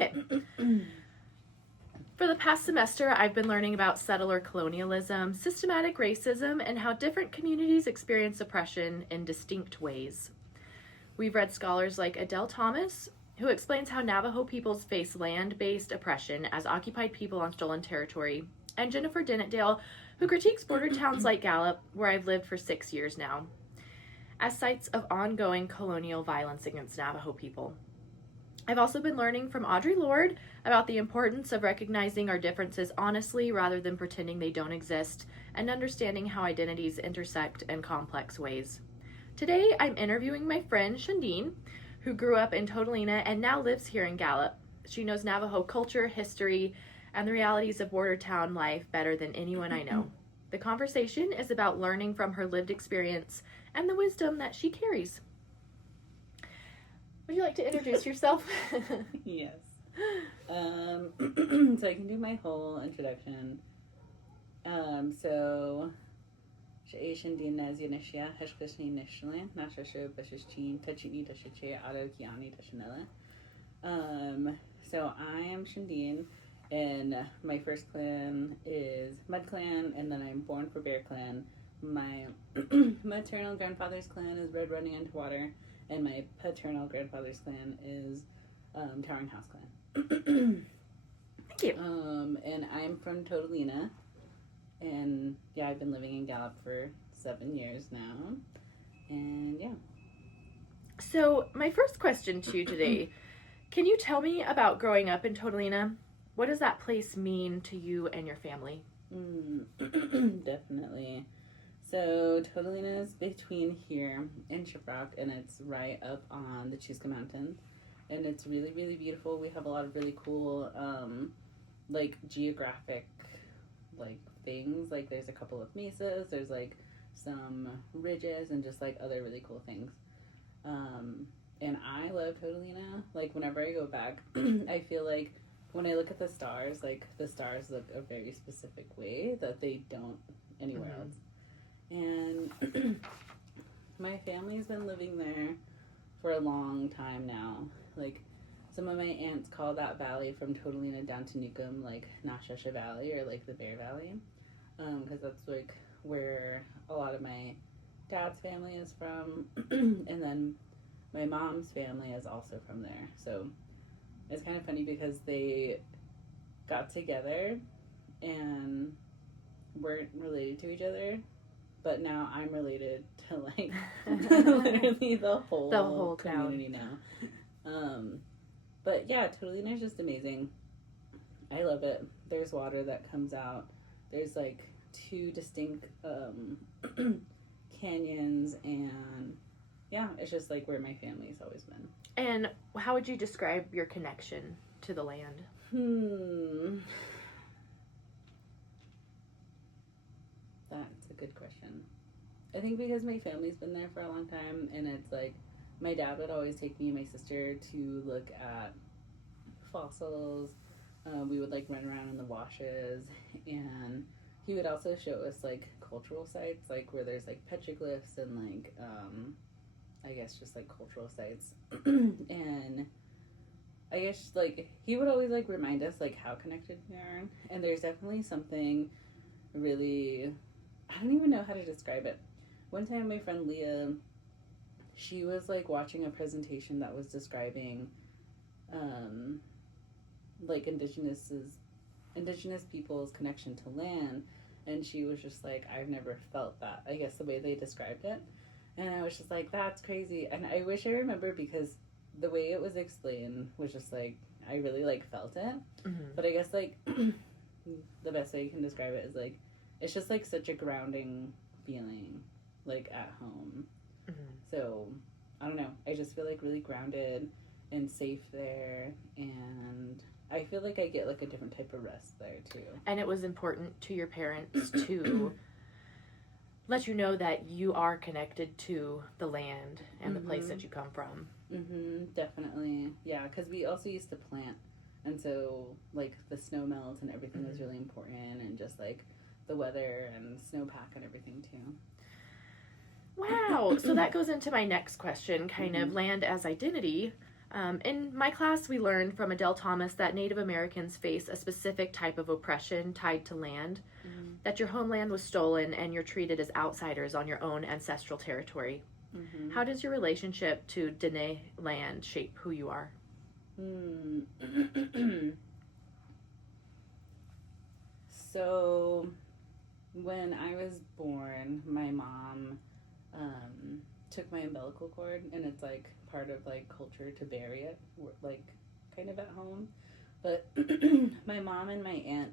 Okay. For the past semester, I've been learning about settler colonialism, systematic racism, and how different communities experience oppression in distinct ways. We've read scholars like Adele Thomas, who explains how Navajo peoples face land-based oppression as occupied people on stolen territory, and Jennifer Dennett-Dale, who critiques border towns like Gallup, where I've lived for 6 years now, as sites of ongoing colonial violence against Navajo people. I've also been learning from Audre Lorde about the importance of recognizing our differences honestly rather than pretending they don't exist, and understanding how identities intersect in complex ways. Today, I'm interviewing my friend Shandiin, who grew up in Totalina and now lives here in Gallup. She knows Navajo culture, history, and the realities of border town life better than anyone I know. The conversation is about learning from her lived experience and the wisdom that she carries. Would you like to introduce yourself? Yes. So I can do my whole introduction. So Shandiin Nez Yanishia Heshkashni Nishlan Nashasho Bashichin Tachini Tashiche Ado Kiani Tashanella. So I am Shandiin, and my first clan is Mud Clan, and then I'm born for Bear Clan. My maternal grandfather's clan is Red Running Into Water, and my paternal grandfather's clan is Towering House Clan. Thank you. And I'm from Totalina, and yeah, I've been living in Gallup for 7 years now, and yeah. So my first question to you today, can you tell me about growing up in Totalina? What does that place mean to you and your family? Definitely. So Totalina is between here and Shiprock, and it's right up on the Chusca Mountains, and it's really, really beautiful. We have a lot of really cool, like geographic, like things. Like there's a couple of mesas. There's like some ridges and just like other really cool things. And I love Totalina. Like whenever I go back, I feel like when I look at the stars, like the stars look a very specific way that they don't anywhere else. And my family's been living there for a long time now. Like some of my aunts call that valley from Totalina down to Newcomb like Nashasha Valley, or like the Bear Valley, because that's like where a lot of my dad's family is from, and then my mom's family is also from there. So it's kind of funny because they got together and weren't related to each other, but now I'm related to like literally the whole community now. But yeah, Totalina is just amazing. I love it. There's water that comes out. There's like 2 distinct canyons, and yeah, it's just like where my family's always been. And how would you describe your connection to the land? That's a good question. I think because my family's been there for a long time, and it's like my dad would always take me and my sister to look at fossils. We would like run around in the washes, and he would also show us like cultural sites, like where there's like petroglyphs and like I guess just like cultural sites. And I guess like he would always like remind us like how connected we are, and there's definitely something really, I don't even know how to describe it. One time my friend Leah, she was like watching a presentation that was describing like indigenous people's connection to land, and she was just like, I've never felt that, I guess the way they described it. And I was just like, that's crazy. And I wish I remember, because the way it was explained was just like, I really like felt it. But I guess like the best way you can describe it is like, it's just like such a grounding feeling, like at home. So I don't know, I just feel like really grounded and safe there, and I feel like I get like a different type of rest there too. And it was important to your parents to let you know that you are connected to the land and the place that you come from. Definitely. Yeah, because we also used to plant, and so like the snow melt and everything was really important, and just like the weather and snowpack and everything too. Wow. So that goes into my next question, kind of land as identity. In my class, we learned from Adele Thomas that Native Americans face a specific type of oppression tied to land, that your homeland was stolen and you're treated as outsiders on your own ancestral territory. How does your relationship to Dene land shape who you are? So, when I was born, my mom took my umbilical cord, and it's like part of like culture to bury it, like kind of at home. But my mom and my aunt,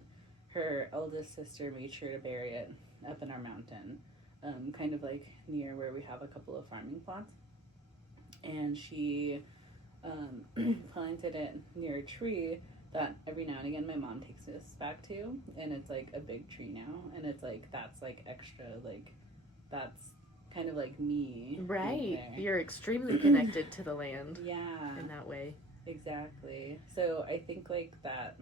her eldest sister, made sure to bury it up in our mountain, kind of like near where we have a couple of farming plots. And she planted it near a tree that every now and again my mom takes us back to, and it's like a big tree now, and it's like that's like extra, like that's kind of like me. Right. You're extremely connected to the land. Yeah. In that way. Exactly. So I think like that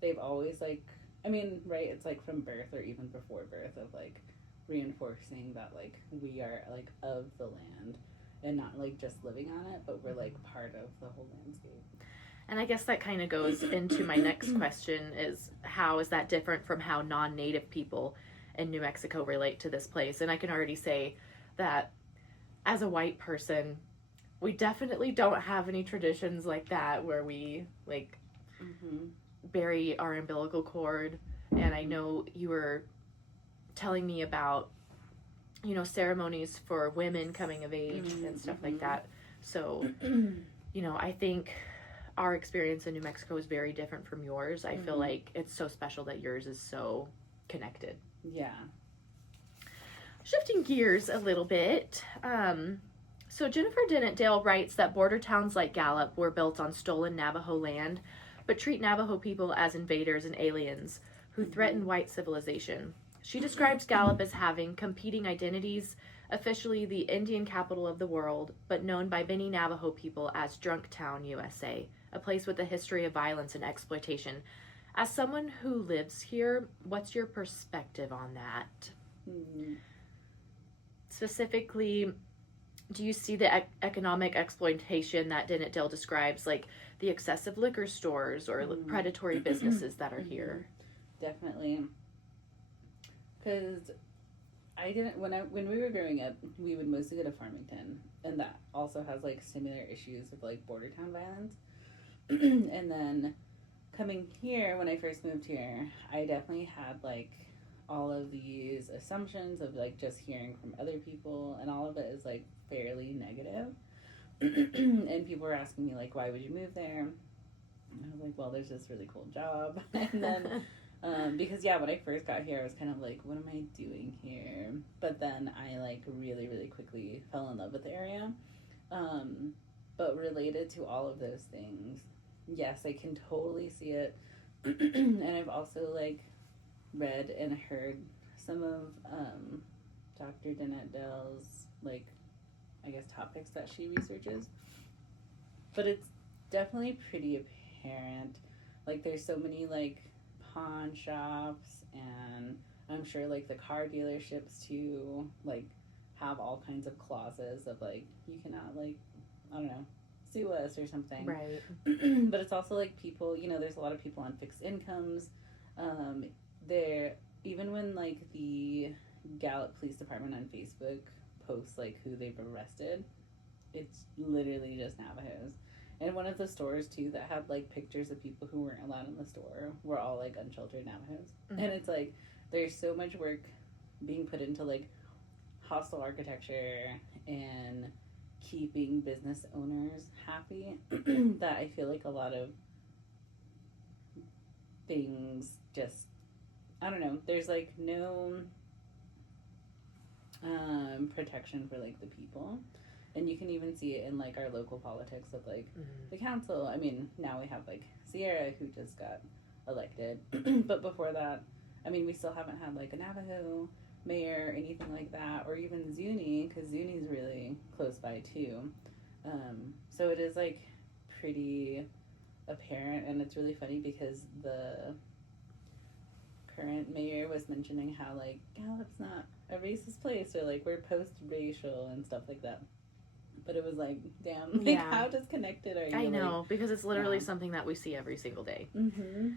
they've always like, I mean, right, it's like from birth or even before birth of like reinforcing that like we are like of the land and not like just living on it, but we're like part of the whole landscape. And I guess that kind of goes into my next question is how is that different from how non-native people in New Mexico relate to this place? And I can already say that as a white person, we definitely don't have any traditions like that where we like bury our umbilical cord. And I know you were telling me about, you know, ceremonies for women coming of age and stuff like that. So, you know, I think our experience in New Mexico is very different from yours. I feel like it's so special that yours is so connected. Yeah. Shifting gears a little bit. So Jennifer Dennett-Dale writes that border towns like Gallup were built on stolen Navajo land, but treat Navajo people as invaders and aliens who threaten white civilization. She describes Gallup as having competing identities, officially the Indian capital of the world, but known by many Navajo people as Drunk Town, USA, a place with a history of violence and exploitation. As someone who lives here, what's your perspective on that? Specifically, do you see the economic exploitation that Dennett-Dale describes, like the excessive liquor stores or predatory businesses that are here? Definitely. Because I didn't when we were growing up, we would mostly go to Farmington, and that also has like similar issues of like border town violence. And then coming here, when I first moved here, I definitely had like all of these assumptions of like just hearing from other people, and all of it is like fairly negative. And people were asking me like, why would you move there? And I was like, well, there's this really cool job. And then because when I first got here, I was kind of like, what am I doing here? But then I like really, really quickly fell in love with the area. But related to all of those things, yes, I can totally see it. And I've also like read and heard some of Dr. Dennett-Dale's like, I guess, topics that she researches. But it's definitely pretty apparent. Like there's so many like pawn shops, and I'm sure like the car dealerships too like have all kinds of clauses of like you cannot like, I don't know, sue us or something. Right. But it's also like people, you know, there's a lot of people on fixed incomes. There, even when like the Gallup Police Department on Facebook posts like who they've arrested, it's literally just Navajos. And one of the stores too that had like pictures of people who weren't allowed in the store were all like unsheltered Navajos. And it's like there's so much work being put into like hostile architecture and keeping business owners happy that I feel like a lot of things just, I don't know, there's like no protection for like the people. And you can even see it in like our local politics of like the council. I mean, now we have like Sierra who just got elected. But before that, I mean, we still haven't had like a Navajo mayor or anything like that, or even Zuni, because Zuni's really close by too. So it is like pretty apparent, and it's really funny because the current mayor was mentioning how like Gallup's not a racist place, or like we're post-racial and stuff like that. but it was like, damn, like Yeah. how disconnected are you? I know, Like, because it's literally yeah. something that we see every single day. Mm-hmm.